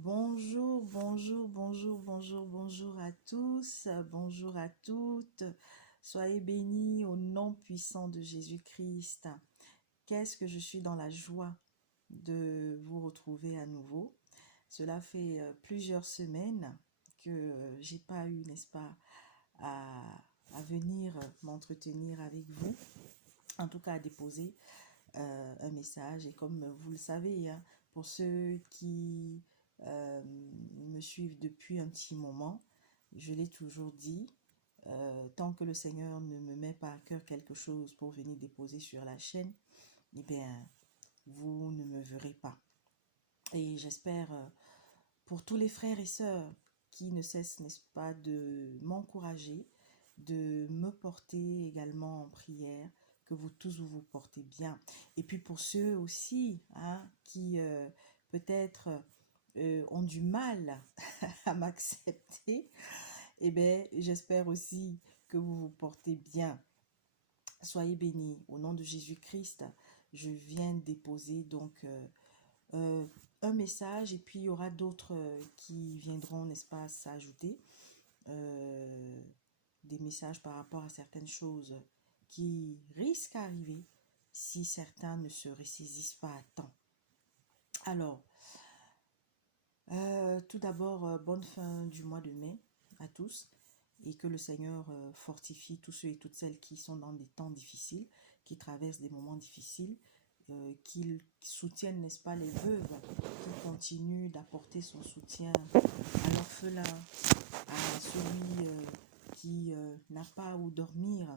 Bonjour, bonjour, bonjour, bonjour, bonjour à tous, bonjour à toutes. Soyez bénis au nom puissant de Jésus-Christ. Qu'est-ce que je suis dans la joie de vous retrouver à nouveau. Cela fait plusieurs semaines que j'ai pas eu, n'est-ce pas, à venir m'entretenir avec vous, en tout cas à déposer un message. Et comme vous le savez, hein, pour ceux qui me suivent depuis un petit moment, je l'ai toujours dit, tant que le Seigneur ne me met pas à cœur quelque chose pour venir déposer sur la chaîne, eh bien, vous ne me verrez pas. Et j'espère pour tous les frères et sœurs qui ne cessent, n'est-ce pas, de m'encourager, de me porter également en prière, que vous tous vous portez bien. Et puis pour ceux aussi hein, qui peut-être ont du mal à m'accepter, eh bien, j'espère aussi que vous vous portez bien. Soyez bénis au nom de Jésus-Christ. Je viens déposer donc euh, un message et puis il y aura d'autres qui viendront, n'est-ce pas, s'ajouter. Euh, des messages par rapport à certaines choses qui risquent d'arriver si certains ne se ressaisissent pas à temps. Alors, tout d'abord, bonne fin du mois de mai à tous et que le Seigneur fortifie tous ceux et toutes celles qui sont dans des temps difficiles, qui traversent des moments difficiles, qu'il soutienne, n'est-ce pas, les veuves, qu'il continue d'apporter son soutien à l'orphelin, à celui qui n'a pas où dormir,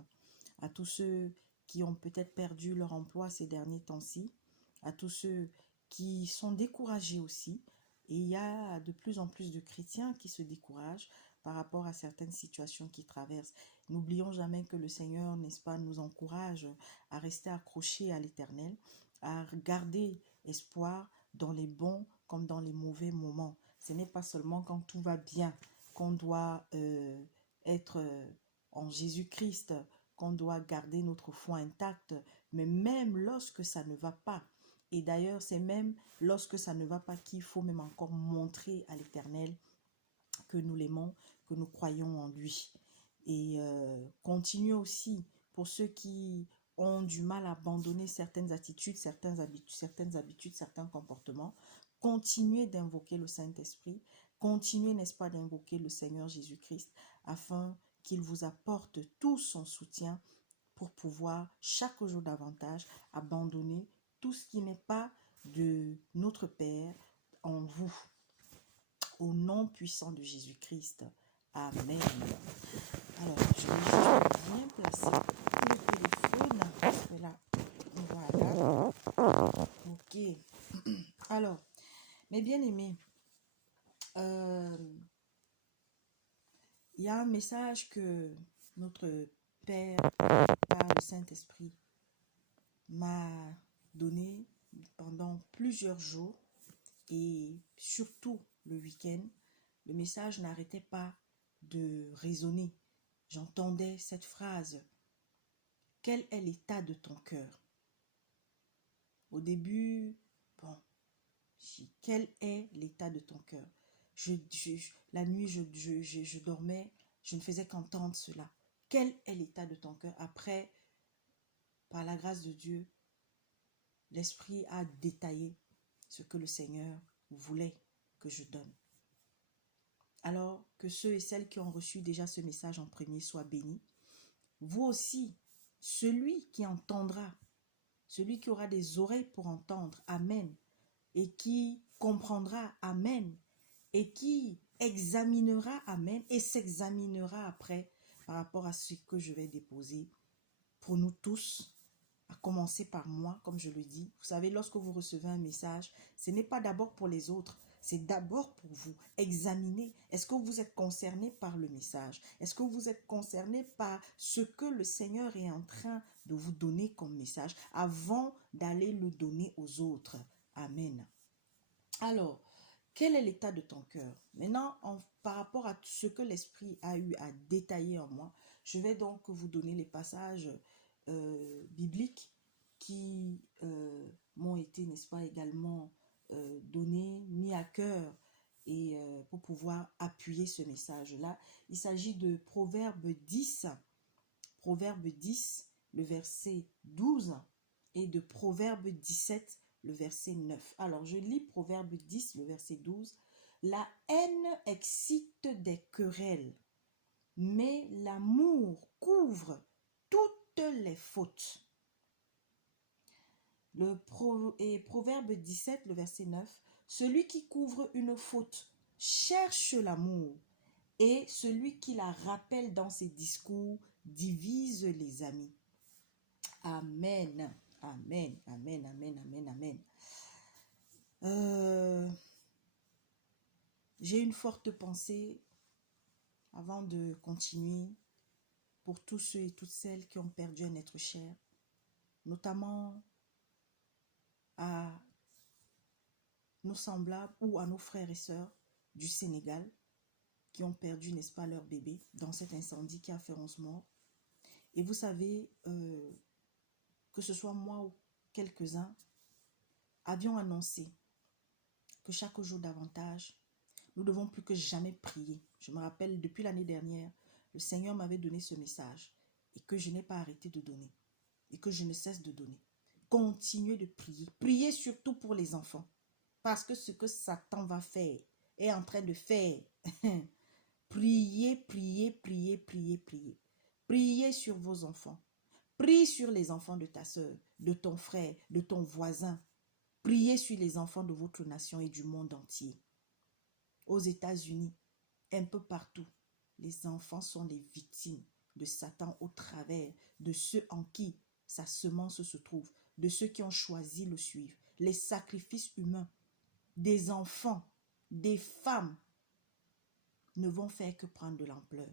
à tous ceux qui ont peut-être perdu leur emploi ces derniers temps-ci, à tous ceux qui sont découragés aussi. Et il y a de plus en plus de chrétiens qui se découragent par rapport à certaines situations qu'ils traversent. N'oublions jamais que le Seigneur, n'est-ce pas, nous encourage à rester accrochés à l'Éternel, à garder espoir dans les bons comme dans les mauvais moments. Ce n'est pas seulement quand tout va bien qu'on doit être en Jésus-Christ, qu'on doit garder notre foi intacte, mais même lorsque ça ne va pas. Et d'ailleurs, c'est même lorsque ça ne va pas qu'il faut même encore montrer à l'Éternel que nous l'aimons, que nous croyons en lui. Et continuer aussi pour ceux qui ont du mal à abandonner certaines attitudes, certaines habitudes, certains comportements. Continuer d'invoquer le Saint-Esprit, continuer, n'est-ce pas, d'invoquer le Seigneur Jésus-Christ afin qu'il vous apporte tout son soutien pour pouvoir chaque jour davantage abandonner tout ce qui n'est pas de notre Père en vous. Au nom puissant de Jésus-Christ. Amen. Alors, je vais juste bien placer le téléphone. Voilà. Voilà. Ok. Alors, mes bien-aimés, il y a un message que notre Père, par le Saint-Esprit, m'a donné pendant plusieurs jours et surtout le week-end. Le message n'arrêtait pas de résonner. J'entendais cette phrase. Quel est l'état de ton cœur? Au début, bon, quel est l'état de ton cœur? La nuit, je dormais, je ne faisais qu'entendre cela. Quel est l'état de ton cœur? Après, par la grâce de Dieu, l'Esprit a détaillé ce que le Seigneur voulait que je donne. Alors que ceux et celles qui ont reçu déjà ce message en premier soient bénis. Vous aussi, celui qui entendra, celui qui aura des oreilles pour entendre, amen, et qui comprendra, amen, et qui examinera, amen, et s'examinera après par rapport à ce que je vais déposer pour nous tous, à commencer par moi, comme je le dis. Vous savez, lorsque vous recevez un message, ce n'est pas d'abord pour les autres, c'est d'abord pour vous. Examinez. Est-ce que vous êtes concerné par le message? Est-ce que vous êtes concerné par ce que le Seigneur est en train de vous donner comme message avant d'aller le donner aux autres? Amen. Alors, quel est l'état de ton cœur? Maintenant, par rapport à ce que l'Esprit a eu à détailler en moi, je vais donc vous donner les passages bibliques qui m'ont été, n'est-ce pas, également donnés, mis à cœur et pour pouvoir appuyer ce message-là. Il s'agit de Proverbe 10, le verset 12 et de Proverbe 17, le verset 9. Alors, je lis Proverbe 10, le verset 12. La haine excite des querelles, mais l'amour couvre toutes les fautes. Et Proverbe 17, le verset 9. Celui qui couvre une faute cherche l'amour, et celui qui la rappelle dans ses discours divise les amis. Amen. Amen. Amen. Amen. Amen. Amen. J'ai une forte pensée avant de continuer pour tous ceux et toutes celles qui ont perdu un être cher, notamment à nos semblables ou à nos frères et sœurs du Sénégal qui ont perdu, n'est-ce pas, leur bébé dans cet incendie qui a fait 11 morts. Et vous savez, que ce soit moi ou quelques-uns, avions annoncé que chaque jour davantage, nous devons plus que jamais prier. Je me rappelle, depuis l'année dernière, le Seigneur m'avait donné ce message et que je n'ai pas arrêté de donner et que je ne cesse de donner. Continuez de prier. Priez surtout pour les enfants. Parce que ce que Satan va faire, est en train de faire. Priez, priez, priez, priez, priez. Priez sur vos enfants. Prie sur les enfants de ta soeur, de ton frère, de ton voisin. Priez sur les enfants de votre nation et du monde entier. Aux États-Unis, un peu partout, les enfants sont les victimes de Satan au travers de ceux en qui sa semence se trouve, de ceux qui ont choisi le suivre. Les sacrifices humains des enfants, des femmes ne vont faire que prendre de l'ampleur.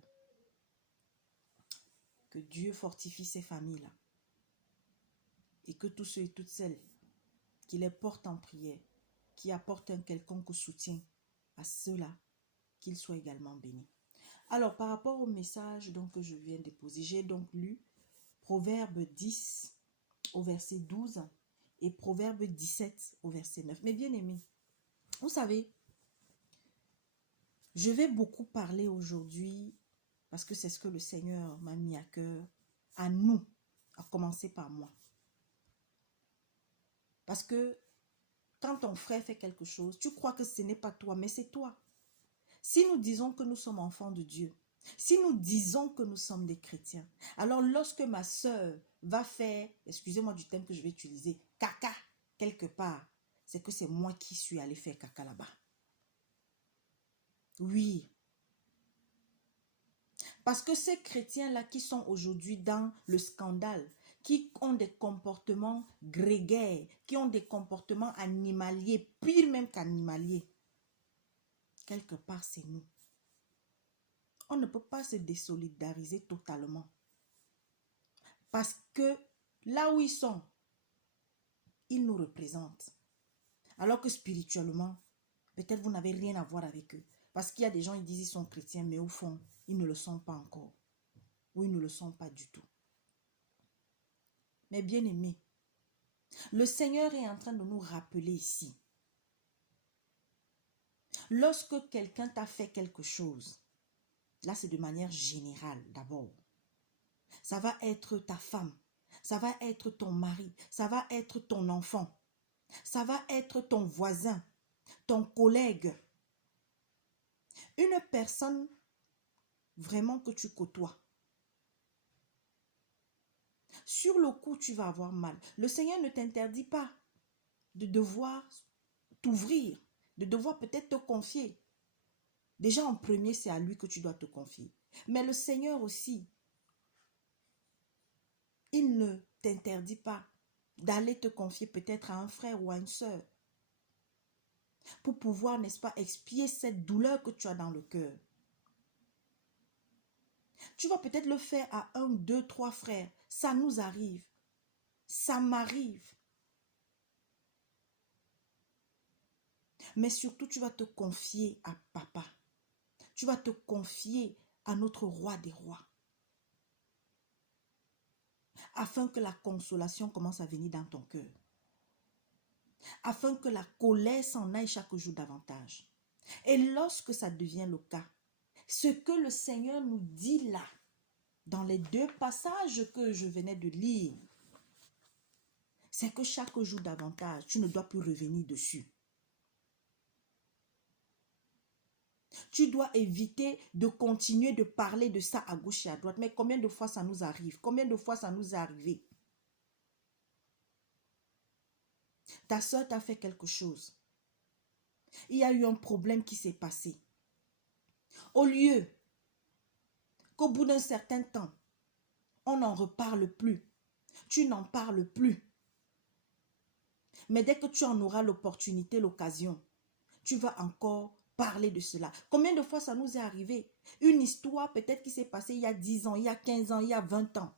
Que Dieu fortifie ces familles-là et que tous ceux et toutes celles qui les portent en prière, qui apportent un quelconque soutien à ceux-là, qu'ils soient également bénis. Alors, par rapport au message donc, que je viens de déposer, j'ai donc lu Proverbe 10 au verset 12 et Proverbe 17 au verset 9. Mais bien aimés, vous savez, je vais beaucoup parler aujourd'hui, parce que c'est ce que le Seigneur m'a mis à cœur, à nous, à commencer par moi. Parce que quand ton frère fait quelque chose, tu crois que ce n'est pas toi, mais c'est toi. Si nous disons que nous sommes enfants de Dieu, si nous disons que nous sommes des chrétiens, alors lorsque ma soeur va faire, excusez-moi du terme que je vais utiliser, caca quelque part, c'est que c'est moi qui suis allé faire caca là-bas. Oui. Parce que ces chrétiens-là qui sont aujourd'hui dans le scandale, qui ont des comportements grégaires, qui ont des comportements animaliers, pire même qu'animaliers, quelque part c'est nous. On ne peut pas se désolidariser totalement. Parce que là où ils sont, ils nous représentent. Alors que spirituellement, peut-être vous n'avez rien à voir avec eux. Parce qu'il y a des gens, ils disent qu'ils sont chrétiens, mais au fond, ils ne le sont pas encore. Ou ils ne le sont pas du tout. Mais bien aimés, le Seigneur est en train de nous rappeler ici. Lorsque quelqu'un t'a fait quelque chose, là c'est de manière générale d'abord. Ça va être ta femme, ça va être ton mari, ça va être ton enfant, ça va être ton voisin, ton collègue. Une personne vraiment que tu côtoies. Sur le coup, tu vas avoir mal. Le Seigneur ne t'interdit pas de devoir t'ouvrir, de devoir peut-être te confier. Déjà en premier, c'est à lui que tu dois te confier. Mais le Seigneur aussi, il ne t'interdit pas d'aller te confier peut-être à un frère ou à une sœur pour pouvoir, n'est-ce pas, expier cette douleur que tu as dans le cœur. Tu vas peut-être le faire à 1, 2, 3 frères. Ça nous arrive. Ça m'arrive. Mais surtout, tu vas te confier à papa. Tu vas te confier à notre roi des rois. Afin que la consolation commence à venir dans ton cœur. Afin que la colère s'en aille chaque jour davantage. Et lorsque ça devient le cas, ce que le Seigneur nous dit là, dans les 2 passages que je venais de lire, c'est que chaque jour davantage, tu ne dois plus revenir dessus. Tu dois éviter de continuer de parler de ça à gauche et à droite. Mais combien de fois ça nous arrive? Combien de fois ça nous est arrivé? Ta soeur t'a fait quelque chose. Il y a eu un problème qui s'est passé. Au lieu qu'au bout d'un certain temps, on n'en reparle plus. Tu n'en parles plus. Mais dès que tu en auras l'opportunité, l'occasion, tu vas encore parler de cela. Combien de fois ça nous est arrivé? Une histoire peut-être qui s'est passée il y a 10 ans, il y a 15 ans, il y a 20 ans.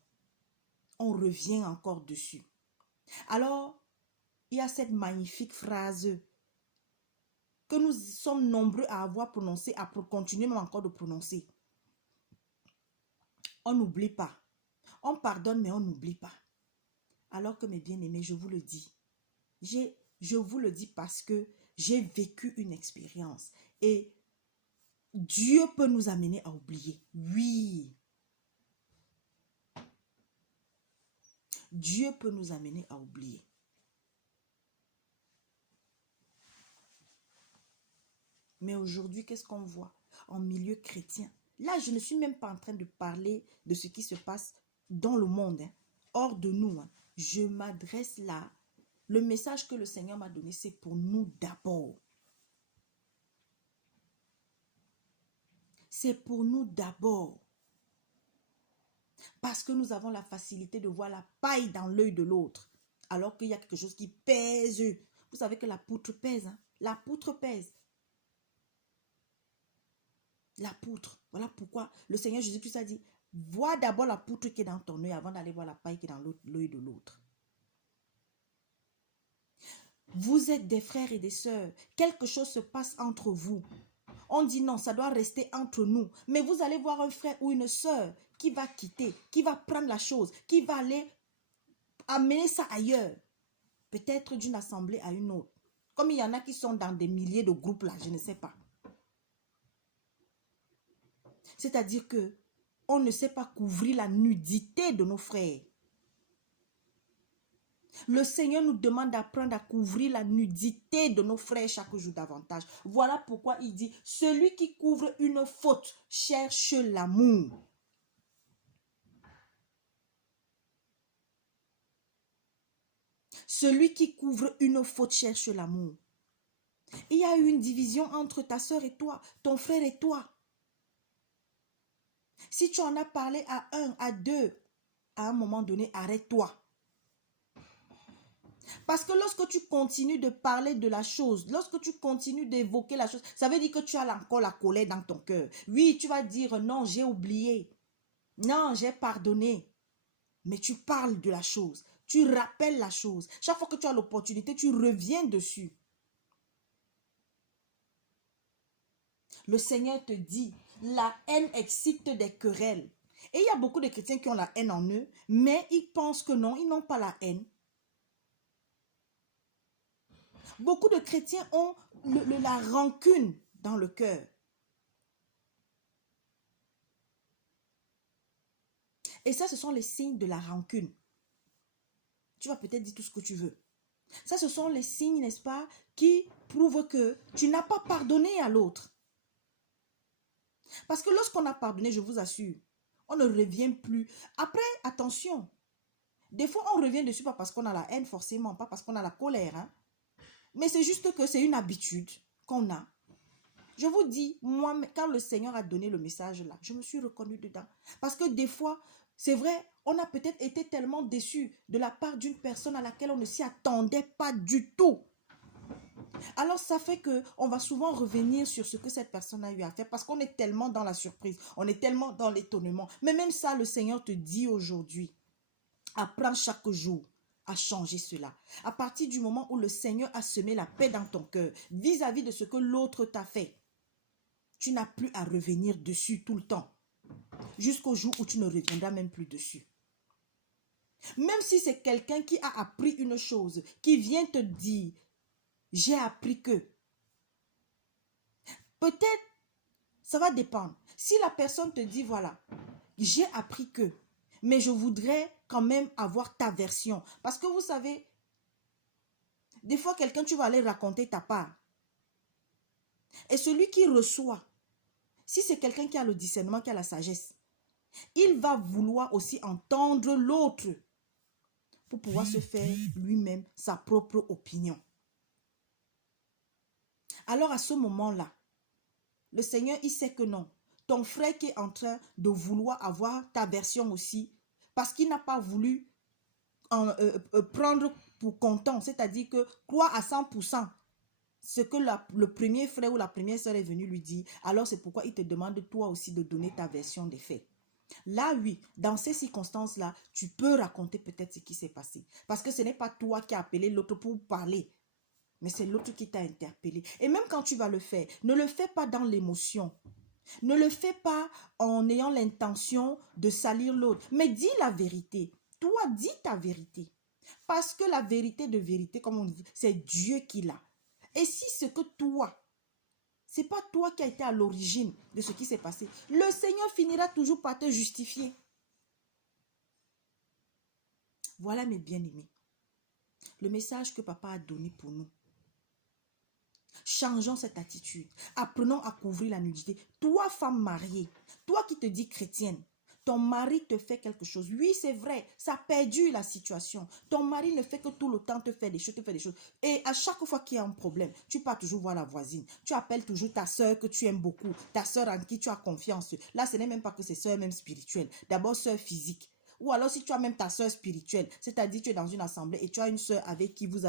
On revient encore dessus. Alors, il y a cette magnifique phrase que nous sommes nombreux à avoir prononcée, à continuer même encore de prononcer. On n'oublie pas. On pardonne, mais on n'oublie pas. Alors que mes bien-aimés, je vous le dis, je vous le dis parce que j'ai vécu une expérience et Dieu peut nous amener à oublier. Oui. Dieu peut nous amener à oublier. Mais aujourd'hui, qu'est-ce qu'on voit en milieu chrétien? Là, je ne suis même pas en train de parler de ce qui se passe dans le monde, hein, hors de nous. Hein. Je m'adresse là. Le message que le Seigneur m'a donné, c'est pour nous d'abord. C'est pour nous d'abord. Parce que nous avons la facilité de voir la paille dans l'œil de l'autre. Alors qu'il y a quelque chose qui pèse. Vous savez que la poutre pèse. Hein? La poutre pèse. La poutre. Voilà pourquoi le Seigneur Jésus-Christ a dit, vois d'abord la poutre qui est dans ton œil avant d'aller voir la paille qui est dans l'œil de l'autre. Vous êtes des frères et des sœurs. Quelque chose se passe entre vous. On dit non, ça doit rester entre nous. Mais vous allez voir un frère ou une sœur qui va quitter, qui va prendre la chose, qui va aller amener ça ailleurs. Peut-être d'une assemblée à une autre. Comme il y en a qui sont dans des milliers de groupes là, je ne sais pas. C'est-à-dire que on ne sait pas couvrir la nudité de nos frères. Le Seigneur nous demande d'apprendre à couvrir la nudité de nos frères chaque jour davantage. Voilà pourquoi il dit, celui qui couvre une faute cherche l'amour. Celui qui couvre une faute cherche l'amour. Il y a eu une division entre ta soeur et toi, ton frère et toi. Si tu en as parlé à un, à deux, à un moment donné, arrête-toi. Parce que lorsque tu continues de parler de la chose, lorsque tu continues d'évoquer la chose, ça veut dire que tu as encore la colère dans ton cœur. Oui, tu vas dire non, j'ai oublié. Non, j'ai pardonné. Mais tu parles de la chose. Tu rappelles la chose. Chaque fois que tu as l'opportunité, tu reviens dessus. Le Seigneur te dit, la haine excite des querelles. Et il y a beaucoup de chrétiens qui ont la haine en eux, mais ils pensent que non, ils n'ont pas la haine. Beaucoup de chrétiens ont la rancune dans le cœur. Et ça, ce sont les signes de la rancune. Tu vas peut-être dire tout ce que tu veux. Ça, ce sont les signes, n'est-ce pas, qui prouvent que tu n'as pas pardonné à l'autre. Parce que lorsqu'on a pardonné, je vous assure, on ne revient plus. Après, attention, des fois, on revient dessus pas parce qu'on a la haine forcément, pas parce qu'on a la colère. Hein. Mais c'est juste que c'est une habitude qu'on a. Je vous dis, moi, quand le Seigneur a donné le message là, je me suis reconnue dedans. Parce que des fois, c'est vrai, on a peut-être été tellement déçus de la part d'une personne à laquelle on ne s'y attendait pas du tout. Alors, ça fait qu'on va souvent revenir sur ce que cette personne a eu à faire parce qu'on est tellement dans la surprise, on est tellement dans l'étonnement. Mais même ça, le Seigneur te dit aujourd'hui, apprends chaque jour à changer cela. À partir du moment où le Seigneur a semé la paix dans ton cœur vis-à-vis de ce que l'autre t'a fait, tu n'as plus à revenir dessus tout le temps. Jusqu'au jour où tu ne reviendras même plus dessus. Même si c'est quelqu'un qui a appris une chose, qui vient te dire, j'ai appris que. Peut-être, ça va dépendre. Si la personne te dit, voilà, j'ai appris que, mais je voudrais quand même avoir ta version. Parce que vous savez, des fois, quelqu'un, tu vas aller raconter ta part. Et celui qui reçoit, si c'est quelqu'un qui a le discernement, qui a la sagesse, il va vouloir aussi entendre l'autre pour pouvoir se faire lui-même sa propre opinion. Alors à ce moment-là, le Seigneur, il sait que non. Ton frère qui est en train de vouloir avoir ta version aussi, parce qu'il n'a pas voulu prendre pour content, c'est-à-dire que croire à 100% ce que le premier frère ou la première sœur est venu lui dire, alors c'est pourquoi il te demande toi aussi de donner ta version des faits. Là, oui, dans ces circonstances-là, tu peux raconter peut-être ce qui s'est passé. Parce que ce n'est pas toi qui as appelé l'autre pour parler, mais c'est l'autre qui t'a interpellé. Et même quand tu vas le faire, ne le fais pas dans l'émotion. Ne le fais pas en ayant l'intention de salir l'autre, mais dis la vérité. Toi, dis ta vérité. Parce que la vérité de vérité, comme on dit, c'est Dieu qui l'a. Et si ce que toi, c'est pas toi qui as été à l'origine de ce qui s'est passé, le Seigneur finira toujours par te justifier. Voilà mes bien-aimés, le message que papa a donné pour nous. Changeons cette attitude. Apprenons à couvrir la nudité. Toi, femme mariée, toi qui te dis chrétienne, ton mari te fait quelque chose. Oui, c'est vrai, ça perdure la situation. Ton mari ne fait que tout le temps te faire des choses, te faire des choses. Et à chaque fois qu'il y a un problème, tu pars toujours voir la voisine. Tu appelles toujours ta soeur que tu aimes beaucoup, ta soeur en qui tu as confiance. Là, ce n'est même pas que c'est soeur même spirituelle. D'abord, soeur physique. Ou alors si tu as même ta soeur spirituelle, c'est-à-dire tu es dans une assemblée et tu as une soeur avec qui vous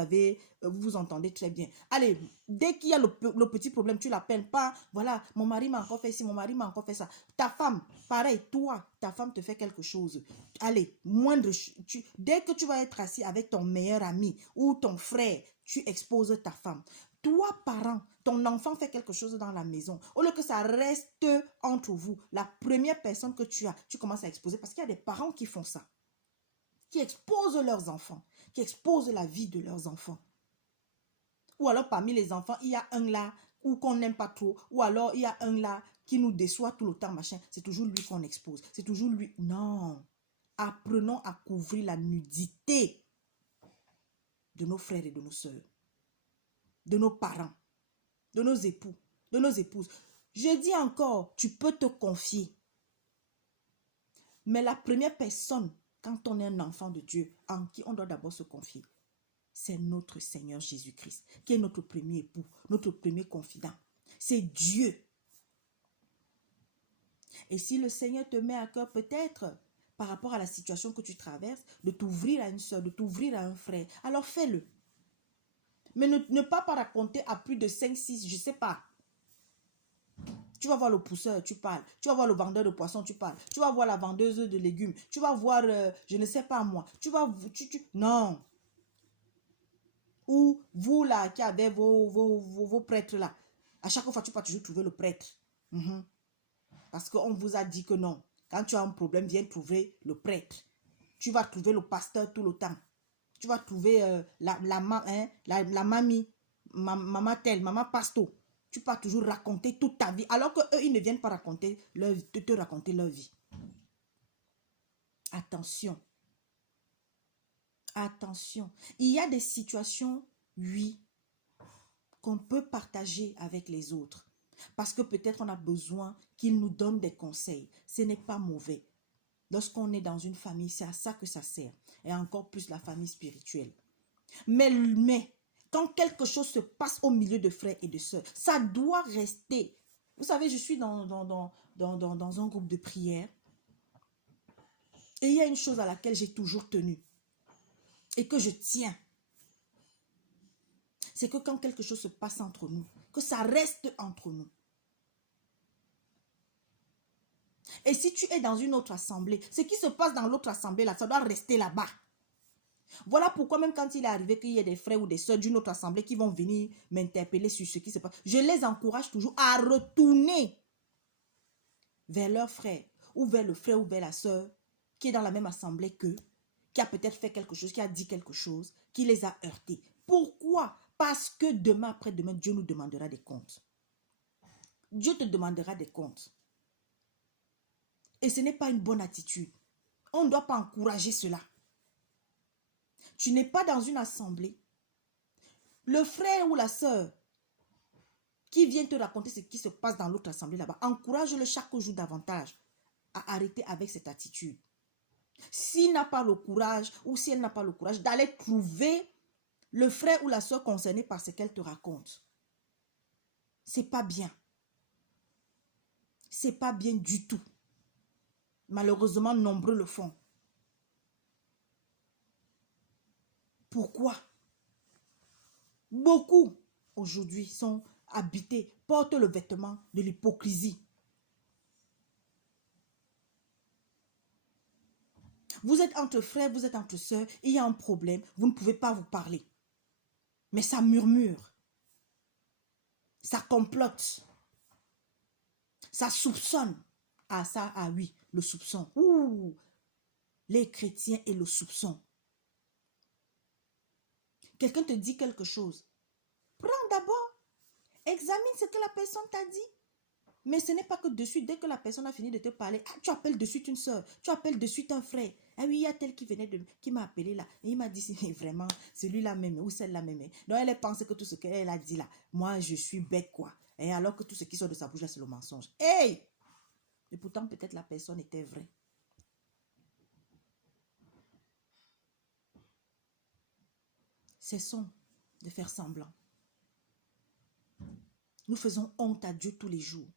vous entendez très bien. Allez, dès qu'il y a le petit problème, tu l'appelles pas. Voilà, mon mari m'a encore fait ci, mon mari m'a encore fait ça. Ta femme, pareil, toi, ta femme te fait quelque chose. Allez, dès que tu vas être assis avec ton meilleur ami ou ton frère, tu exposes ta femme. Toi, parent, ton enfant fait quelque chose dans la maison. Au lieu que ça reste entre vous, la première personne que tu as, tu commences à exposer. Parce qu'il y a des parents qui font ça. Qui exposent leurs enfants. Qui exposent la vie de leurs enfants. Ou alors parmi les enfants, il y a un là ou qu'on n'aime pas trop. Ou alors il y a un là qui nous déçoit tout le temps, machin. C'est toujours lui qu'on expose. C'est toujours lui. Non. Apprenons à couvrir la nudité de nos frères et de nos sœurs. De nos parents. De nos époux, de nos épouses. Je dis encore, tu peux te confier. Mais la première personne, quand on est un enfant de Dieu, en qui on doit d'abord se confier, c'est notre Seigneur Jésus-Christ, qui est notre premier époux, notre premier confident. C'est Dieu. Et si le Seigneur te met à cœur peut-être, par rapport à la situation que tu traverses, de t'ouvrir à une soeur, de t'ouvrir à un frère, alors fais-le. Mais ne pas raconter à plus de 5, 6, je ne sais pas. Tu vas voir le pousseur, tu parles. Tu vas voir le vendeur de poissons, tu parles. Tu vas voir la vendeuse de légumes. Tu vas voir, je ne sais pas moi. Non. Ou vous là, qui avez vos prêtres là. À chaque fois, tu vas toujours trouver le prêtre. Parce qu'on vous a dit que non. Quand tu as un problème, viens trouver le prêtre. Tu vas trouver le pasteur tout le temps. Tu vas trouver la mamie, maman telle, maman pasto. Tu peux toujours raconter toute ta vie. Alors qu'eux, ils ne viennent pas raconter te raconter leur vie. Attention. Attention. Il y a des situations, oui, qu'on peut partager avec les autres. Parce que peut-être on a besoin qu'ils nous donnent des conseils. Ce n'est pas mauvais. Lorsqu'on est dans une famille, c'est à ça que ça sert. Et encore plus la famille spirituelle. Mais quand quelque chose se passe au milieu de frères et de sœurs, ça doit rester. Vous savez, je suis dans un groupe de prière. Et il y a une chose à laquelle j'ai toujours tenu. Et que je tiens. C'est que quand quelque chose se passe entre nous, que ça reste entre nous. Et si tu es dans une autre assemblée, ce qui se passe dans l'autre assemblée, là, ça doit rester là-bas. Voilà pourquoi même quand il est arrivé qu'il y ait des frères ou des soeurs d'une autre assemblée qui vont venir m'interpeller sur ce qui se passe, je les encourage toujours à retourner vers leur frère ou vers le frère ou vers la soeur qui est dans la même assemblée qu'eux, qui a peut-être fait quelque chose, qui a dit quelque chose, qui les a heurtés. Pourquoi? Parce que demain, après-demain, Dieu nous demandera des comptes. Dieu te demandera des comptes. Et ce n'est pas une bonne attitude. On ne doit pas encourager cela. Tu n'es pas dans une assemblée. Le frère ou la sœur qui vient te raconter ce qui se passe dans l'autre assemblée là-bas, encourage-le chaque jour davantage à arrêter avec cette attitude. S'il n'a pas le courage ou si elle n'a pas le courage d'aller trouver le frère ou la sœur concernée par ce qu'elle te raconte. C'est pas bien. C'est pas bien du tout. Malheureusement, nombreux le font. Pourquoi? Beaucoup aujourd'hui sont habités, portent le vêtement de l'hypocrisie. Vous êtes entre frères, vous êtes entre sœurs, il y a un problème, vous ne pouvez pas vous parler. Mais ça murmure, ça complote, ça soupçonne. Ah ça, ah oui, le soupçon. Ouh, les chrétiens et le soupçon. Quelqu'un te dit quelque chose. Prends d'abord, examine ce que la personne t'a dit. Mais ce n'est pas que de suite, dès que la personne a fini de te parler, tu appelles de suite une soeur, tu appelles de suite un frère. Ah oui, il y a tel qui m'a appelé là. Et il m'a dit, mais vraiment, celui-là même, ou celle-là même. Donc elle pense que tout ce qu'elle a dit là, moi je suis bête quoi. Et alors que tout ce qui sort de sa bouche là, c'est le mensonge. Hey! Et pourtant, peut-être la personne était vraie. Cessons de faire semblant. Nous faisons honte à Dieu tous les jours.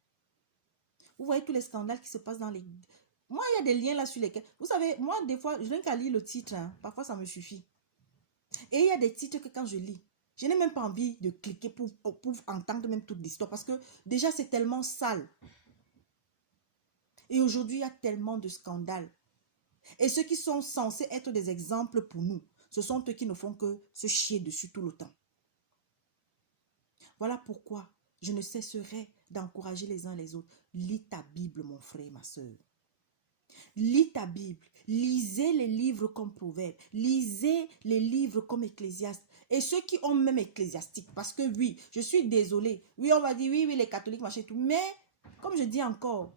Vous voyez tous les scandales qui se passent dans les... Moi, il y a des liens là sur lesquels... Vous savez, moi, des fois, je n'ai qu'à lire le titre. Hein. Parfois, ça me suffit. Et il y a des titres que quand je lis, je n'ai même pas envie de cliquer pour entendre même toute l'histoire. Parce que déjà, c'est tellement sale. Et aujourd'hui, il y a tellement de scandales. Et ceux qui sont censés être des exemples pour nous, ce sont eux qui ne font que se chier dessus tout le temps. Voilà pourquoi je ne cesserai d'encourager les uns les autres. Lis ta Bible, mon frère, ma soeur. Lis ta Bible. Lisez les livres comme Proverbes. Lisez les livres comme Ecclésiaste. Et ceux qui ont même Ecclésiastique. Parce que oui, je suis désolée. Oui, on va dire, oui, les catholiques, machin, tout. Mais, comme je dis encore,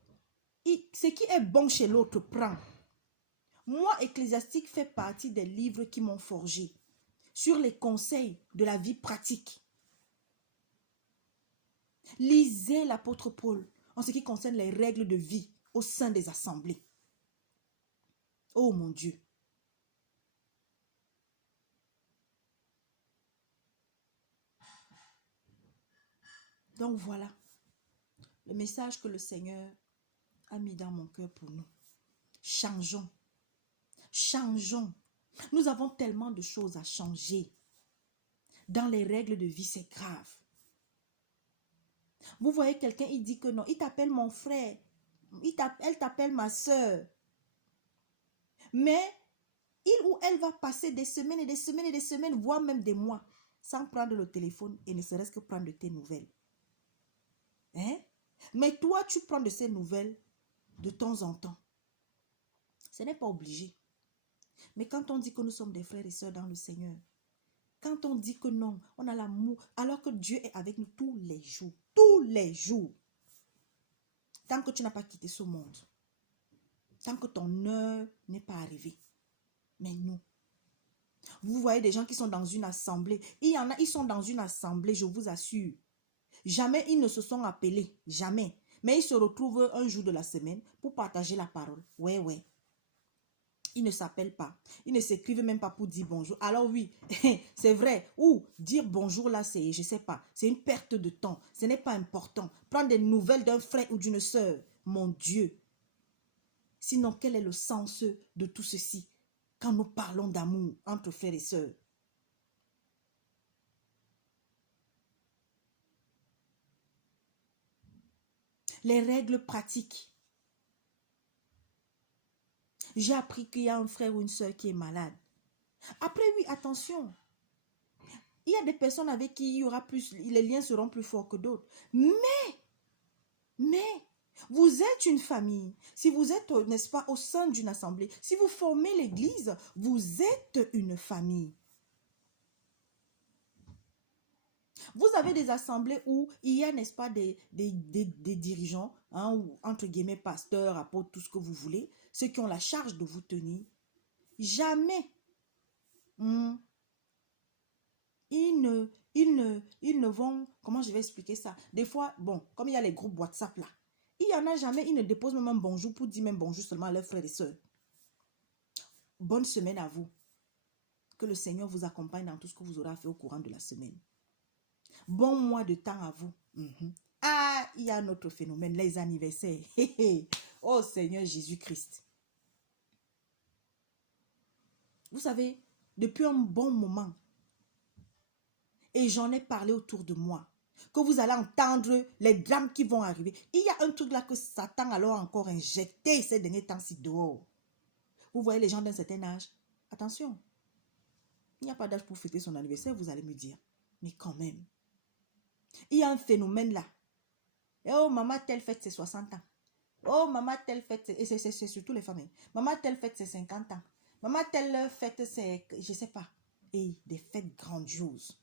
ce qui est bon chez l'autre, prend. Moi, Ecclésiastique fait partie des livres qui m'ont forgé sur les conseils de la vie pratique. Lisez l'apôtre Paul en ce qui concerne les règles de vie au sein des assemblées. Oh mon Dieu! Donc voilà le message que le Seigneur a mis dans mon cœur pour nous. Changeons. Changeons. Nous avons tellement de choses à changer. Dans les règles de vie, c'est grave. Vous voyez quelqu'un, il dit que non, il t'appelle mon frère. Elle t'appelle ma soeur. Mais il ou elle va passer des semaines et des semaines et des semaines, voire même des mois, sans prendre le téléphone et ne serait-ce que prendre de tes nouvelles. Hein? Mais toi, tu prends de ces nouvelles de temps en temps. Ce n'est pas obligé. Mais quand on dit que nous sommes des frères et sœurs dans le Seigneur, quand on dit que non, on a l'amour, alors que Dieu est avec nous tous les jours, tant que tu n'as pas quitté ce monde, tant que ton heure n'est pas arrivée. Mais nous, vous voyez des gens qui sont dans une assemblée, il y en a, ils sont dans une assemblée, je vous assure, jamais ils ne se sont appelés, jamais, mais ils se retrouvent un jour de la semaine pour partager la parole. Ouais. Ils ne s'appellent pas. Ils ne s'écrivent même pas pour dire bonjour. Alors oui, c'est vrai. Ou dire bonjour là, c'est, je sais pas, c'est une perte de temps. Ce n'est pas important. Prendre des nouvelles d'un frère ou d'une sœur. Mon Dieu. Sinon, quel est le sens de tout ceci quand nous parlons d'amour entre frères et sœurs? Les règles pratiques. J'ai appris qu'il y a un frère ou une sœur qui est malade. Après, oui, attention. Il y a des personnes avec qui il y aura plus, les liens seront plus forts que d'autres. Mais, vous êtes une famille. Si vous êtes, n'est-ce pas, au sein d'une assemblée, si vous formez l'église, vous êtes une famille. Vous avez des assemblées où il y a, n'est-ce pas, des dirigeants, hein, ou entre guillemets pasteurs, apôtres, tout ce que vous voulez, ceux qui ont la charge de vous tenir. Jamais, hmm, ils ne vont, comment je vais expliquer ça? Des fois, bon, comme il y a les groupes WhatsApp là, il n'y en a jamais, ils ne déposent même un bonjour pour dire même bonjour seulement à leurs frères et sœurs. Bonne semaine à vous. Que le Seigneur vous accompagne dans tout ce que vous aurez à faire au courant de la semaine. Bon mois de temps à vous. Ah, il y a un autre phénomène, les anniversaires. Oh Seigneur Jésus-Christ. Vous savez, depuis un bon moment, et j'en ai parlé autour de moi, que vous allez entendre les drames qui vont arriver. Il y a un truc là que Satan alors encore injecté ces derniers temps-ci dehors. Vous voyez les gens d'un certain âge. Attention, il n'y a pas d'âge pour fêter son anniversaire, vous allez me dire. Mais quand même, il y a un phénomène là. Et oh, maman, telle fête, c'est 60 ans. Oh, maman, telle fête, et c'est surtout les familles. Maman, telle fête, c'est 50 ans. Maman, telle fête, c'est, je ne sais pas. Et des fêtes grandioses.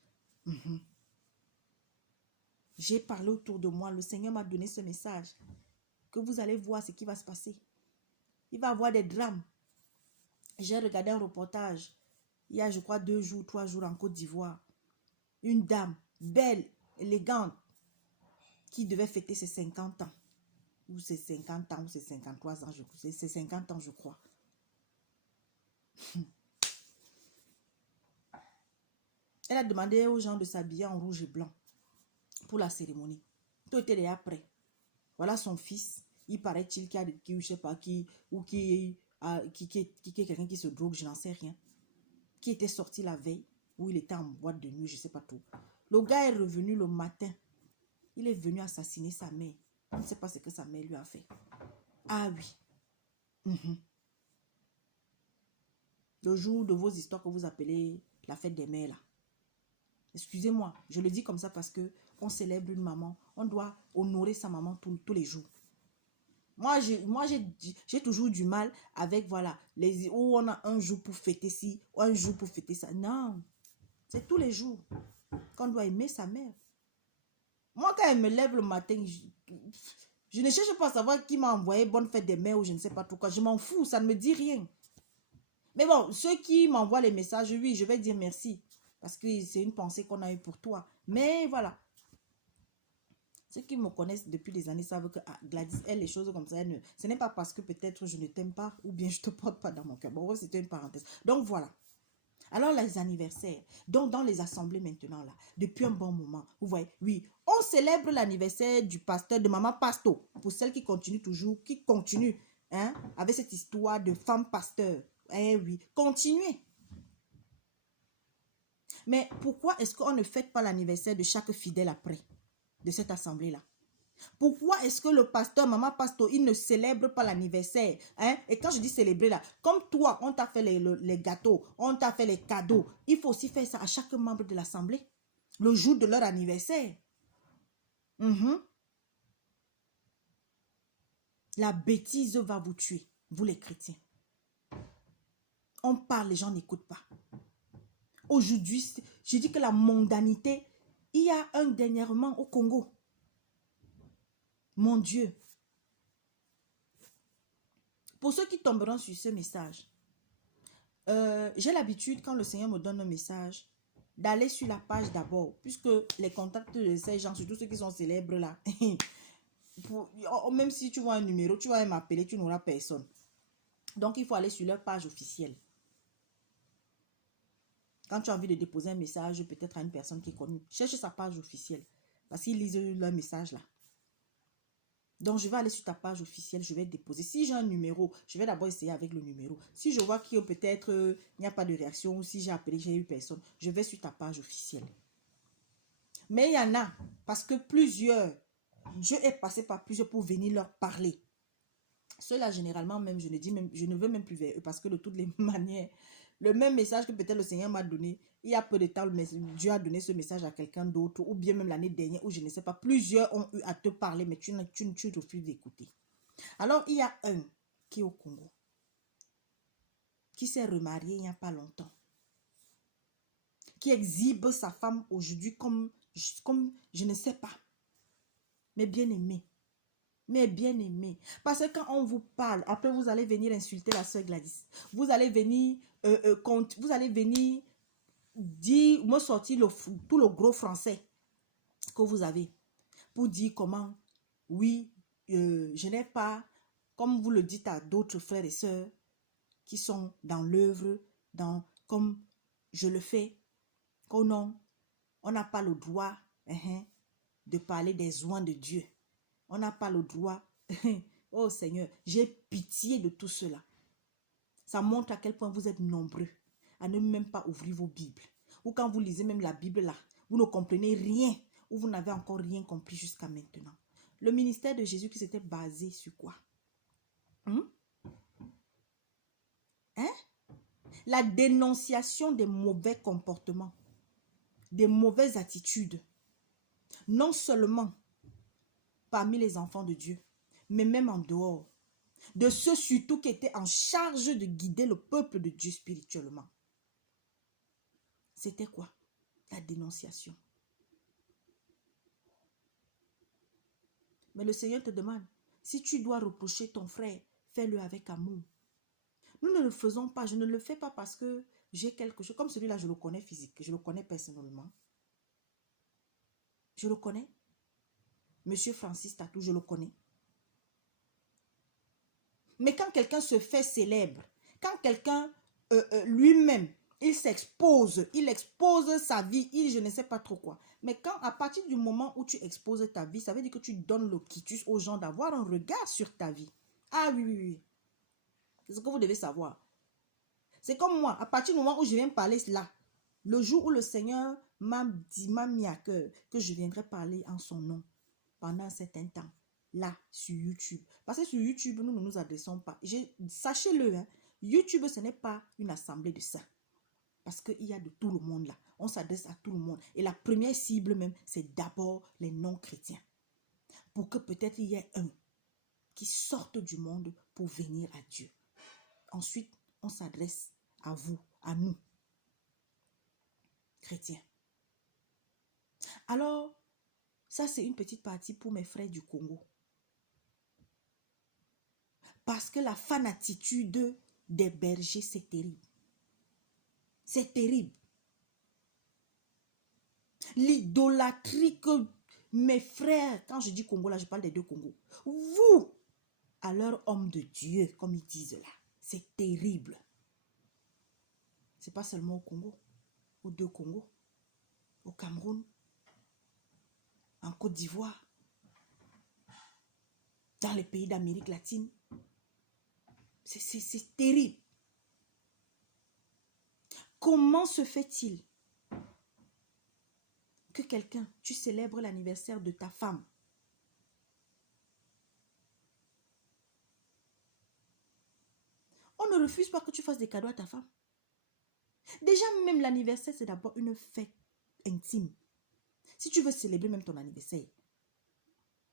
J'ai parlé autour de moi. Le Seigneur m'a donné ce message. Que vous allez voir ce qui va se passer. Il va y avoir des drames. J'ai regardé un reportage. Il y a, je crois, 2 jours, 3 jours en Côte d'Ivoire. Une dame, belle, élégante, qui devait fêter ses 50 ans. Ou ses 50 ans, ou ses 53 ans, c'est 50 ans, je crois. Elle a demandé aux gens de s'habiller en rouge et blanc pour la cérémonie. Tout était déjà prêt. Voilà son fils. Il paraît-il qu'il y a qui, je ne sais pas qui, ou qui est quelqu'un qui se drogue, je n'en sais rien. Qui était sorti la veille, ou il était en boîte de nuit, je ne sais pas trop. Le gars est revenu le matin. Il est venu assassiner sa mère. On ne sait pas ce que sa mère lui a fait. Ah oui. Le jour de vos histoires que vous appelez la fête des mères là. Excusez-moi, je le dis comme ça parce que on célèbre une maman. On doit honorer sa maman tous les jours. Moi, j'ai toujours du mal avec, voilà, où on a un jour pour fêter ci, ou un jour pour fêter ça. Non, c'est tous les jours qu'on doit aimer sa mère. Moi, quand elle me lève le matin, je ne cherche pas à savoir qui m'a envoyé bonne fête des mères ou je ne sais pas pourquoi. Je m'en fous, ça ne me dit rien. Mais bon, ceux qui m'envoient les messages, oui, je vais dire merci. Parce que c'est une pensée qu'on a eue pour toi. Mais voilà. Ceux qui me connaissent depuis des années savent que Gladys, elle, les choses comme ça, ce n'est pas parce que peut-être je ne t'aime pas ou bien je ne te porte pas dans mon cœur. Bon, c'était une parenthèse. Donc voilà. Alors les anniversaires, donc dans les assemblées maintenant là, depuis un bon moment, vous voyez, oui, on célèbre l'anniversaire du pasteur, de maman Pasto, pour celles qui continuent toujours, qui continuent, hein, avec cette histoire de femme pasteur. Eh oui, continuez. Mais pourquoi est-ce qu'on ne fête pas l'anniversaire de chaque fidèle après, de cette assemblée-là? Pourquoi est-ce que le pasteur, maman pasteur, il ne célèbre pas l'anniversaire, hein? Et quand je dis célébrer là, comme toi, on t'a fait les gâteaux, on t'a fait les cadeaux, il faut aussi faire ça à chaque membre de l'assemblée, le jour de leur anniversaire. La bêtise va vous tuer, vous les chrétiens. On parle, les gens n'écoutent pas. Aujourd'hui, je dis que la mondanité, il y a un dernièrement au Congo. Mon Dieu. Pour ceux qui tomberont sur ce message, j'ai l'habitude, quand le Seigneur me donne un message, d'aller sur la page d'abord, puisque les contacts de ces gens, surtout ceux qui sont célèbres là, même si tu vois un numéro, tu vas m'appeler, tu n'auras personne. Donc, il faut aller sur leur page officielle. Quand tu as envie de déposer un message, peut-être à une personne qui est connue, cherche sa page officielle. Parce qu'ils lisent leur message là. Donc, je vais aller sur ta page officielle, je vais déposer. Si j'ai un numéro, je vais d'abord essayer avec le numéro. Si je vois qu'il peut-être il n'y a pas de réaction, ou si j'ai appelé, j'ai eu personne, je vais sur ta page officielle. Mais il y en a, parce que plusieurs, Dieu est passé par plusieurs pour venir leur parler. Ceux-là, généralement, même, je ne veux même plus vers eux, parce que de toutes les manières, le même message que peut-être le Seigneur m'a donné, il y a peu de temps, Dieu a donné ce message à quelqu'un d'autre, ou bien même l'année dernière, ou je ne sais pas, plusieurs ont eu à te parler, mais tu refuses d'écouter. Alors, il y a un qui est au Congo, qui s'est remarié il n'y a pas longtemps, qui exhibe sa femme aujourd'hui comme comme je ne sais pas. Mais bien aimé. Mais bien aimé. Parce que quand on vous parle, après vous allez venir insulter la soeur Gladys. Vous allez venir, vous allez venir dire, me sortir tout le gros français que vous avez. Pour dire comment, oui, je n'ai pas, comme vous le dites à d'autres frères et sœurs qui sont dans l'œuvre, comme je le fais, qu'au non, on n'a pas le droit de parler des oins de Dieu. On n'a pas le droit. Oh Seigneur, j'ai pitié de tout cela. Ça montre à quel point vous êtes nombreux à ne même pas ouvrir vos Bibles. Ou quand vous lisez même la Bible là, vous ne comprenez rien ou vous n'avez encore rien compris jusqu'à maintenant. Le ministère de Jésus qui s'était basé sur quoi? La dénonciation des mauvais comportements, des mauvaises attitudes. Non seulement parmi les enfants de Dieu, mais même en dehors. De ceux surtout qui étaient en charge de guider le peuple de Dieu spirituellement. C'était quoi? La dénonciation. Mais le Seigneur te demande, si tu dois reprocher ton frère, fais-le avec amour. Nous ne le faisons pas, je ne le fais pas parce que j'ai quelque chose. Comme celui-là, je le connais physique, je le connais personnellement. Je le connais. Monsieur Francis Tatou, je le connais. Mais quand quelqu'un se fait célèbre, quand quelqu'un lui-même, il s'expose, il expose sa vie, je ne sais pas trop quoi. Mais quand à partir du moment où tu exposes ta vie, ça veut dire que tu donnes le quitus aux gens d'avoir un regard sur ta vie. Ah oui, oui, oui. C'est ce que vous devez savoir. C'est comme moi, à partir du moment où je viens parler là, le jour où le Seigneur m'a mis à cœur que je viendrai parler en son nom pendant un certain temps, là, sur YouTube. Parce que sur YouTube, nous ne nous adressons pas. Sachez-le, hein, YouTube, ce n'est pas une assemblée de saints. Parce qu'il y a de tout le monde là. On s'adresse à tout le monde. Et la première cible même, c'est d'abord les non-chrétiens. Pour que peut-être il y ait un qui sorte du monde pour venir à Dieu. Ensuite, on s'adresse à vous, à nous, chrétiens. Alors, ça c'est une petite partie pour mes frères du Congo. Parce que la fanatitude des bergers, c'est terrible. C'est terrible. L'idolâtrie que mes frères, quand je dis Congo, là, je parle des deux Congos. Vous, à leur homme de Dieu, comme ils disent là, c'est terrible. C'est pas seulement au Congo, aux deux Congos, au Cameroun, en Côte d'Ivoire, dans les pays d'Amérique latine. C'est terrible. Comment se fait-il que quelqu'un, tu célèbres l'anniversaire de ta femme, on ne refuse pas que tu fasses des cadeaux à ta femme. Déjà, même l'anniversaire, c'est d'abord une fête intime. Si tu veux célébrer même ton anniversaire,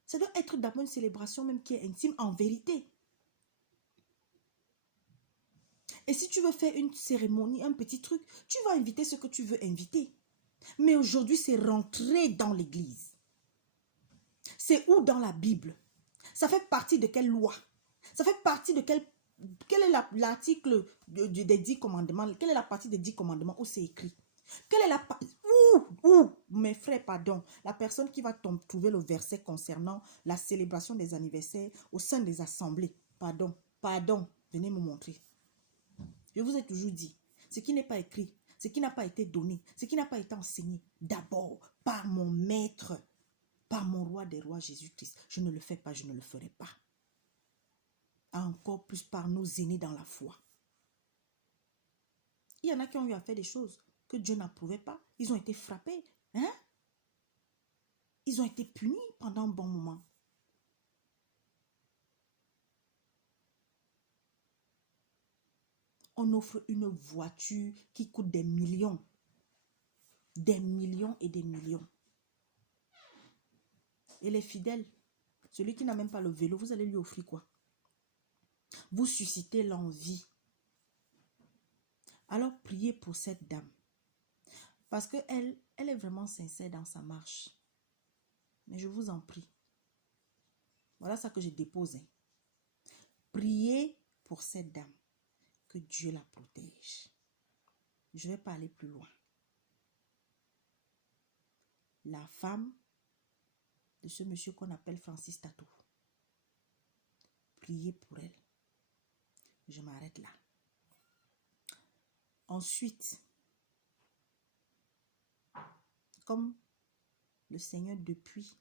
ça doit être d'abord une célébration même qui est intime en vérité. Et si tu veux faire une cérémonie, un petit truc, tu vas inviter ce que tu veux inviter. Mais aujourd'hui, c'est rentrer dans l'église. C'est où dans la Bible? Ça fait partie de quelle loi? Ça fait partie de quel est l'article des 10 commandements? Quelle est la partie des 10 commandements où c'est écrit? Quelle est la partie? Mes frères, pardon. La personne qui va trouver le verset concernant la célébration des anniversaires au sein des assemblées. Pardon, venez me montrer. Je vous ai toujours dit, ce qui n'est pas écrit, ce qui n'a pas été donné, ce qui n'a pas été enseigné, d'abord par mon maître, par mon roi des rois Jésus-Christ. Je ne le fais pas, je ne le ferai pas. Encore plus par nos aînés dans la foi. Il y en a qui ont eu à faire des choses que Dieu n'approuvait pas. Ils ont été frappés. Hein? Ils ont été punis pendant un bon moment. On offre une voiture qui coûte des millions. Des millions et des millions. Et les fidèles, celui qui n'a même pas le vélo, vous allez lui offrir quoi? Vous suscitez l'envie. Alors priez pour cette dame. Parce qu'elle est vraiment sincère dans sa marche. Mais je vous en prie. Voilà ça que je dépose. Priez pour cette dame. Que Dieu la protège. Je ne vais pas aller plus loin. La femme de ce monsieur qu'on appelle Francis Tatou. Priez pour elle. Je m'arrête là. Ensuite, comme le Seigneur depuis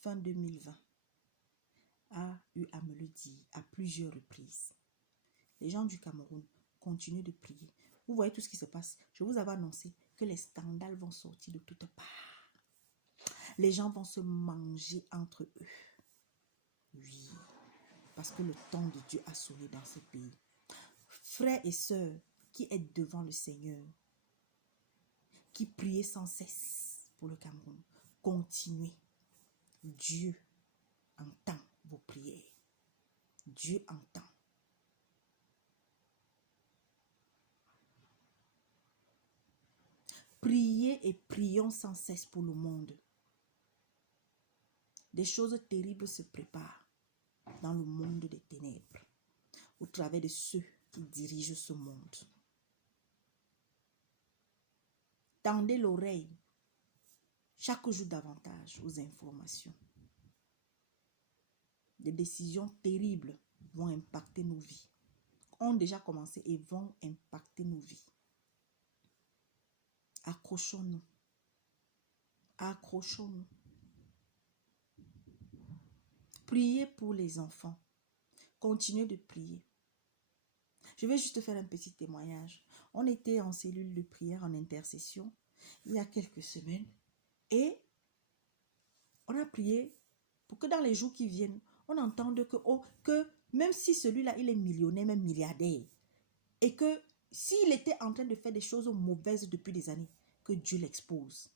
fin 2020 a eu à me le dire à plusieurs reprises, les gens du Cameroun continuent de prier. Vous voyez tout ce qui se passe. Je vous avais annoncé que les scandales vont sortir de toutes parts. Les gens vont se manger entre eux. Oui, parce que le temps de Dieu a sonné dans ce pays. Frères et sœurs qui êtes devant le Seigneur, qui priez sans cesse pour le Cameroun, continuez. Dieu entend vos prières. Dieu entend. Priez et prions sans cesse pour le monde. Des choses terribles se préparent dans le monde des ténèbres, au travers de ceux qui dirigent ce monde. Tendez l'oreille chaque jour davantage aux informations. Des décisions terribles vont impacter nos vies, ont déjà commencé et vont impacter nos vies. Accrochons-nous. Accrochons-nous. Priez pour les enfants. Continuez de prier. Je vais juste faire un petit témoignage. On était en cellule de prière, en intercession, il y a quelques semaines. Et on a prié pour que dans les jours qui viennent, on entende que même si celui-là, il est millionnaire, même milliardaire, et que s'il était en train de faire des choses mauvaises depuis des années, que Dieu l'expose.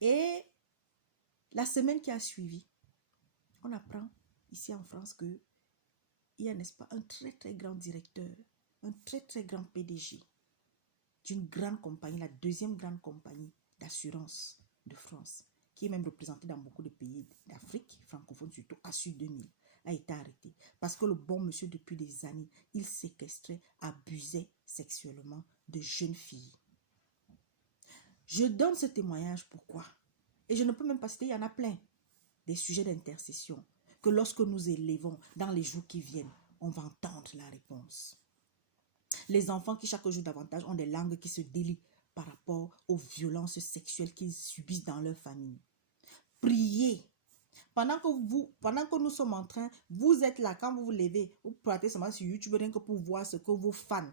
Et la semaine qui a suivi, on apprend ici en France que il y a, n'est-ce pas, un très très grand directeur, un très très grand PDG d'une grande compagnie, la deuxième grande compagnie d'assurance de France, qui est même représentée dans beaucoup de pays d'Afrique, francophone surtout, Assur 2000, a été arrêté. Parce que le bon monsieur, depuis des années, il séquestrait, abusait sexuellement de jeunes filles. Je donne ce témoignage, pourquoi? Et je ne peux même pas citer, il y en a plein, des sujets d'intercession, que lorsque nous élevons dans les jours qui viennent, on va entendre la réponse. Les enfants qui chaque jour davantage ont des langues qui se délient par rapport aux violences sexuelles qu'ils subissent dans leur famille. Priez. Pendant que nous sommes en train, vous êtes là, quand vous vous levez, vous partez seulement sur YouTube rien que pour voir ce que vos fans,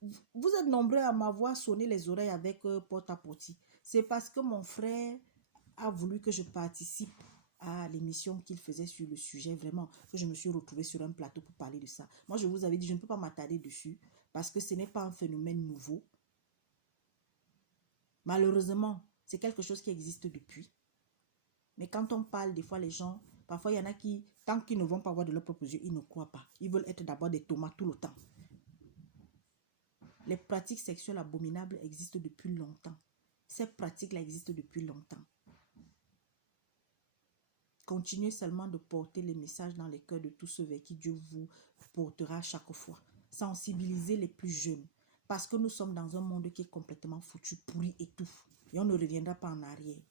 vous êtes nombreux à m'avoir sonné les oreilles avec porte-à-porte. C'est parce que mon frère a voulu que je participe à l'émission qu'il faisait sur le sujet, vraiment, que je me suis retrouvée sur un plateau pour parler de ça. Moi, je vous avais dit, je ne peux pas m'attarder dessus parce que ce n'est pas un phénomène nouveau. Malheureusement, c'est quelque chose qui existe depuis. Mais quand on parle, des fois, les gens, parfois, il y en a qui, tant qu'ils ne vont pas voir de leurs propres yeux, ils ne croient pas. Ils veulent être d'abord des tomates tout le temps. Les pratiques sexuelles abominables existent depuis longtemps. Ces pratiques-là existent depuis longtemps. Continuez seulement de porter les messages dans les cœurs de tous ceux vers qui Dieu vous portera chaque fois. Sensibilisez les plus jeunes. Parce que nous sommes dans un monde qui est complètement foutu, pourri et tout. Et on ne reviendra pas en arrière.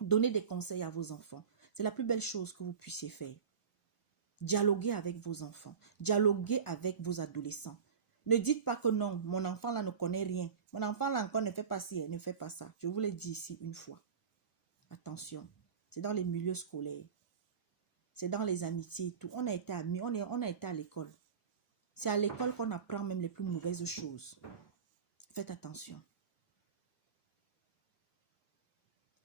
Donnez des conseils à vos enfants. C'est la plus belle chose que vous puissiez faire. Dialoguez avec vos enfants. Dialoguez avec vos adolescents. Ne dites pas que non, mon enfant là ne connaît rien. Mon enfant là encore ne fait pas ci, ne fait pas ça. Je vous l'ai dit ici une fois. Attention. C'est dans les milieux scolaires. C'est dans les amitiés et tout. On a été amis, on a été à l'école. C'est à l'école qu'on apprend même les plus mauvaises choses. Faites attention.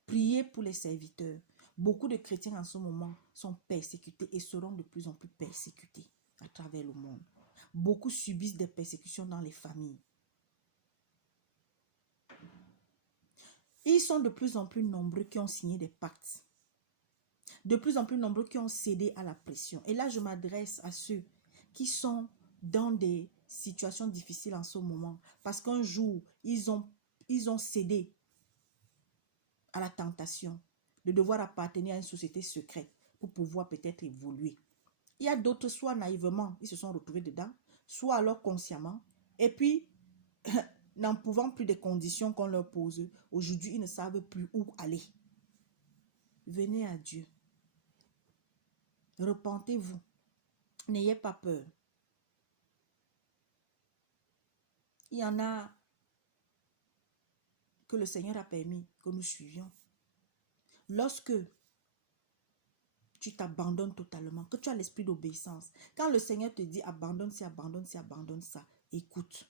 Priez pour les serviteurs. Beaucoup de chrétiens en ce moment sont persécutés et seront de plus en plus persécutés à travers le monde. Beaucoup subissent des persécutions dans les familles. Ils sont de plus en plus nombreux qui ont signé des pactes. De plus en plus nombreux qui ont cédé à la pression. Et là, je m'adresse à ceux qui sont dans des situation difficile en ce moment. Parce qu'un jour, ils ont cédé à la tentation de devoir appartenir à une société secrète pour pouvoir peut-être évoluer. Il y a d'autres, soit naïvement, ils se sont retrouvés dedans, soit alors consciemment. Et puis, n'en pouvant plus des conditions qu'on leur pose, aujourd'hui, ils ne savent plus où aller. Venez à Dieu. Repentez-vous. N'ayez pas peur. Il y en a que le Seigneur a permis que nous suivions. Lorsque tu t'abandonnes totalement, que tu as l'esprit d'obéissance, quand le Seigneur te dit abandonne ci, abandonne ci, abandonne ça, écoute.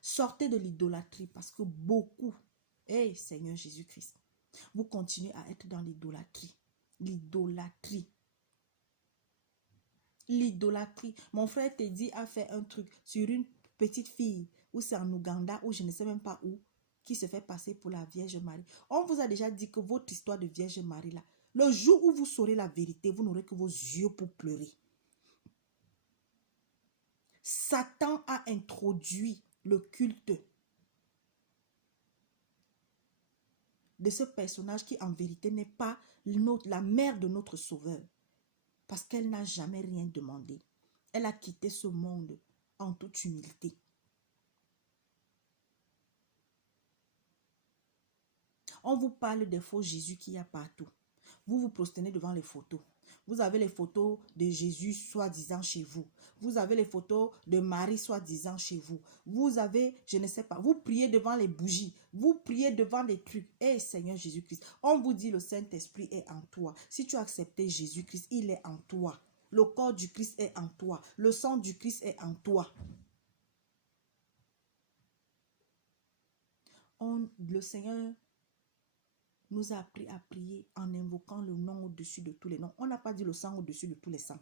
Sortez de l'idolâtrie parce que beaucoup, Seigneur Jésus-Christ, vous continuez à être dans l'idolâtrie. L'idolâtrie. L'idolâtrie. Mon frère te dit a fait un truc sur une petite fille, ou c'est en Ouganda, ou je ne sais même pas où, qui se fait passer pour la Vierge Marie. On vous a déjà dit que votre histoire de Vierge Marie là, le jour où vous saurez la vérité, vous n'aurez que vos yeux pour pleurer. Satan a introduit le culte de ce personnage qui en vérité n'est pas la mère de notre sauveur. Parce qu'elle n'a jamais rien demandé. Elle a quitté ce monde en toute humilité. On vous parle des faux Jésus qu'il y a partout. Vous vous prosternez devant les photos. Vous avez les photos de Jésus soi-disant chez vous. Vous avez les photos de Marie soi-disant chez vous. Vous avez, je ne sais pas, vous priez devant les bougies. Vous priez devant des trucs. Seigneur Jésus-Christ, on vous dit le Saint-Esprit est en toi. Si tu as accepté Jésus-Christ, il est en toi. Le corps du Christ est en toi. Le sang du Christ est en toi. Le Seigneur nous a appris à prier en invoquant le nom au-dessus de tous les noms. On n'a pas dit le sang au-dessus de tous les sangs.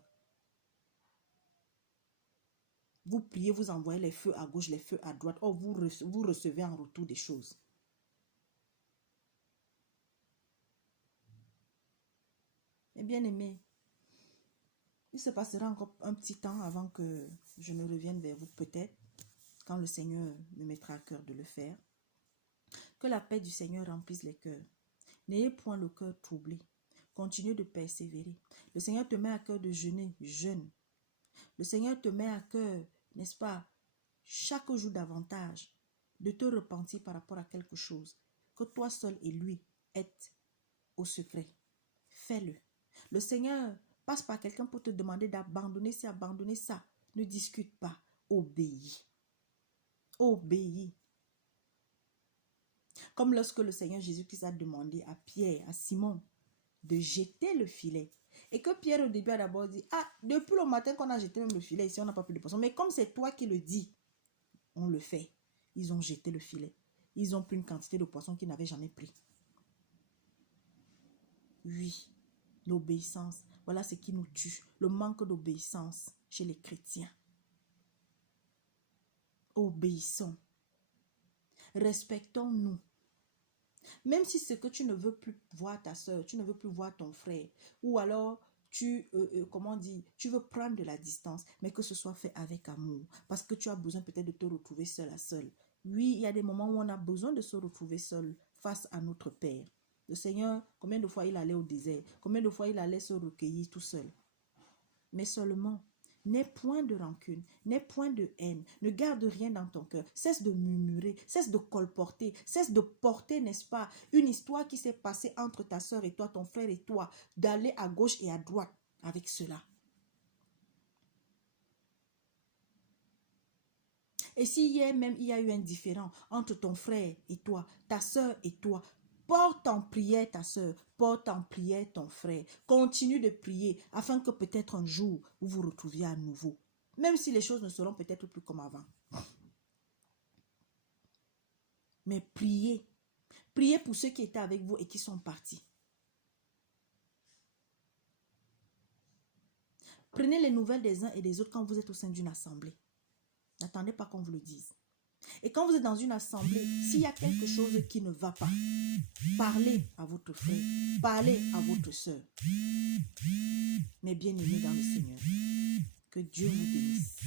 Vous priez, vous envoyez les feux à gauche, les feux à droite. Oh, vous recevez en retour des choses. Mais bien aimé, il se passera encore un petit temps avant que je ne revienne vers vous, peut-être, quand le Seigneur me mettra à cœur de le faire. Que la paix du Seigneur remplisse les cœurs. N'ayez point le cœur troublé. Continuez de persévérer. Le Seigneur te met à cœur de jeûner, jeûne. Le Seigneur te met à cœur, n'est-ce pas, chaque jour davantage, de te repentir par rapport à quelque chose. Que toi seul et lui êtes au secret. Fais-le. Le Seigneur passe par quelqu'un pour te demander d'abandonner ci, abandonner ça. Ne discute pas. Obéis. Obéis. Comme lorsque le Seigneur Jésus-Christ a demandé à Pierre, à Simon, de jeter le filet. Et que Pierre au début a d'abord dit, depuis le matin qu'on a jeté même le filet, ici on n'a pas pris de poisson. Mais comme c'est toi qui le dis, on le fait. Ils ont jeté le filet. Ils ont pris une quantité de poissons qu'ils n'avaient jamais pris. Oui, l'obéissance, voilà ce qui nous tue. Le manque d'obéissance chez les chrétiens. Obéissons. Respectons-nous. Même si c'est que tu ne veux plus voir ta soeur, tu ne veux plus voir ton frère, ou alors tu veux prendre de la distance, mais que ce soit fait avec amour, parce que tu as besoin peut-être de te retrouver seul à seul. Oui, il y a des moments où on a besoin de se retrouver seul face à notre Père. Le Seigneur, combien de fois il allait au désert, combien de fois il allait se recueillir tout seul. Mais seulement, n'aie point de rancune, n'aie point de haine, ne garde rien dans ton cœur, cesse de murmurer, cesse de colporter, cesse de porter, n'est-ce pas, une histoire qui s'est passée entre ta soeur et toi, ton frère et toi, d'aller à gauche et à droite avec cela. Et si hier même il y a eu un différend entre ton frère et toi, ta soeur et toi, porte en prière ta soeur, porte en prière ton frère. Continue de prier afin que peut-être un jour vous vous retrouviez à nouveau. Même si les choses ne seront peut-être plus comme avant. Mais priez. Priez pour ceux qui étaient avec vous et qui sont partis. Prenez les nouvelles des uns et des autres quand vous êtes au sein d'une assemblée. N'attendez pas qu'on vous le dise. Et quand vous êtes dans une assemblée, s'il y a quelque chose qui ne va pas, parlez à votre frère, parlez à votre soeur. Mais bien aimés dans le Seigneur, Que Dieu vous bénisse.